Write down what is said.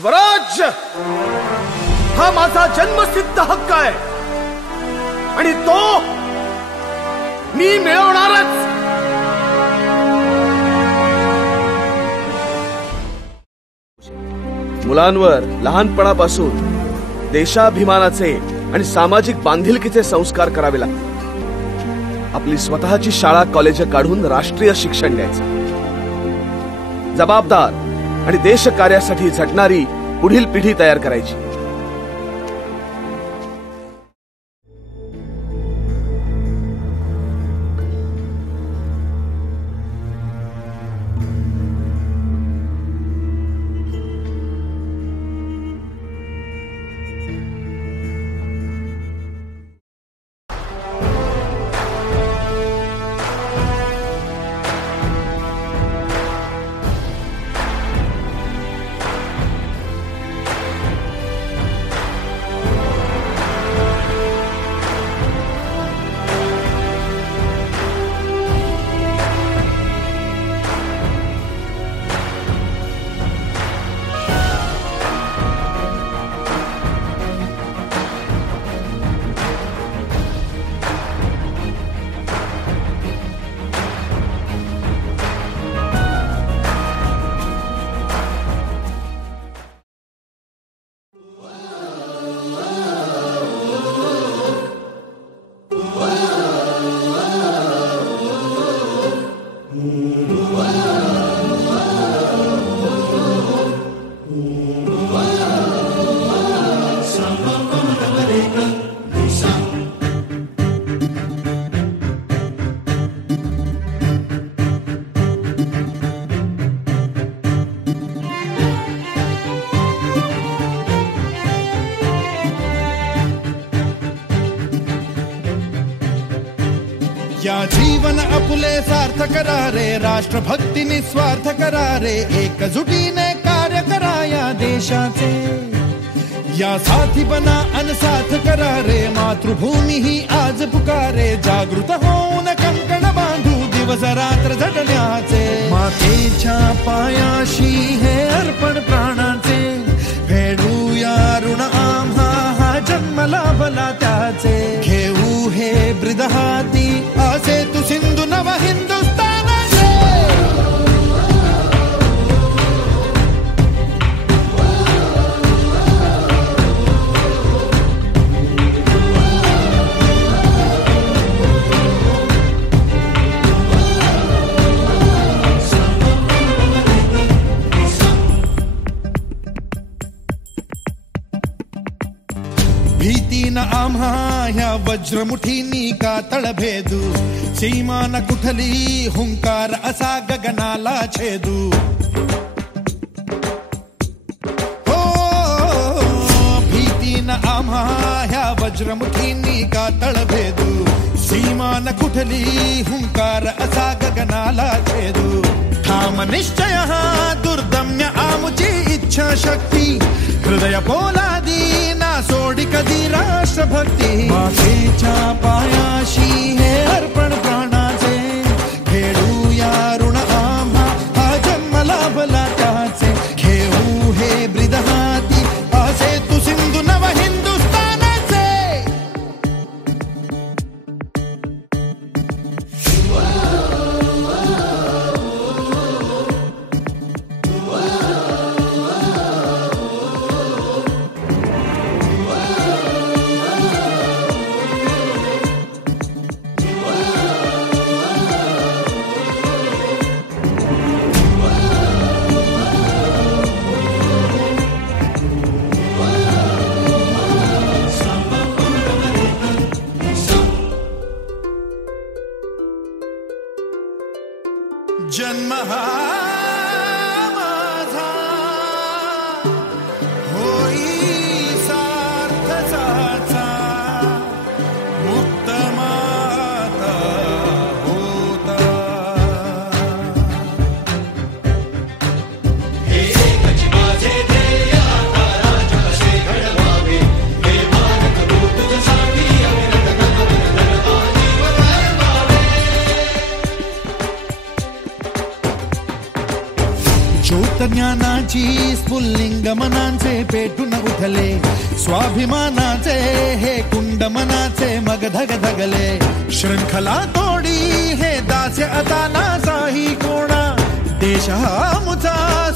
स्वराज्य हा माझा जन्मसिद्ध हक्क आहे आणि तो मी मिळवणारच. मुलांवर लहानपणापासून देशाभिमानाचे आणि सामाजिक बांधिलकीचे संस्कार करावे लागतात. आपली स्वतःची शाळा कॉलेज काढून राष्ट्रीय शिक्षण द्यायचं. जबाबदार आणि देशकार्यासाठी झटणारी पुढील पिढी तयार करायची. या जीवन आपुले सार्थ करा रे, राष्ट्रभक्ती निस्वार्थ करा रे, एकजुटीने कार्य करा या देशाचे. या साथी बना अनसाथ करा रे, मातृभूमी ही आज पुकारे. जागृत होऊन कंकण बांधू दिवस रात्र झटण्याचे. मातेच्या पायाशी हे अर्पण प्राणाचे, फेडूया ऋण आम्हा हा जन्म लाभला त्याचे. घेऊ हे ब्रिद हाती आसे तू सिंधू नव हिंदुस्थानाचे. भीती न आम्हा ह्या वज्रमुठीनी का तळभेदू. सीमा न कुठली हुंकार असा गगनाला छेदू. हो भीती न आम्हा ह्या वज्रमुठीनी का तळभेदू. सीमा न कुठली हुंकार असा गगनाला छेदू. ठाम निश्चय हा दुर्दम्य आमुची इच्छा शक्ती. हृदय पोलादी ना सोडी कधी राष्ट्रभक्ती. मातेच्या पायाशी हे अर्पण प्राणाचे. खेळूया ऋण आम्हा हा जन्म लाभला त्याचे. घेऊ हे ब्रिद हाती असे तू सिंधू नव हिंदुस्थानाचे. जन्म हा माझा होई सार्थाचा. मुक्त माता होता. हे एकच माझे ध्येय आता राज कसे घडवावे. हे मान करू तुझ्यासाठी अविरत ज्योती ज्ञानाची स्फुल्लिंग मनांचे पेटून उठले, स्वाभिमानाचे हे कुंड मनाचे मग धग धगले. शृंखला तोडी हे दास्य आता नासाही कोणा, देश हा मुचा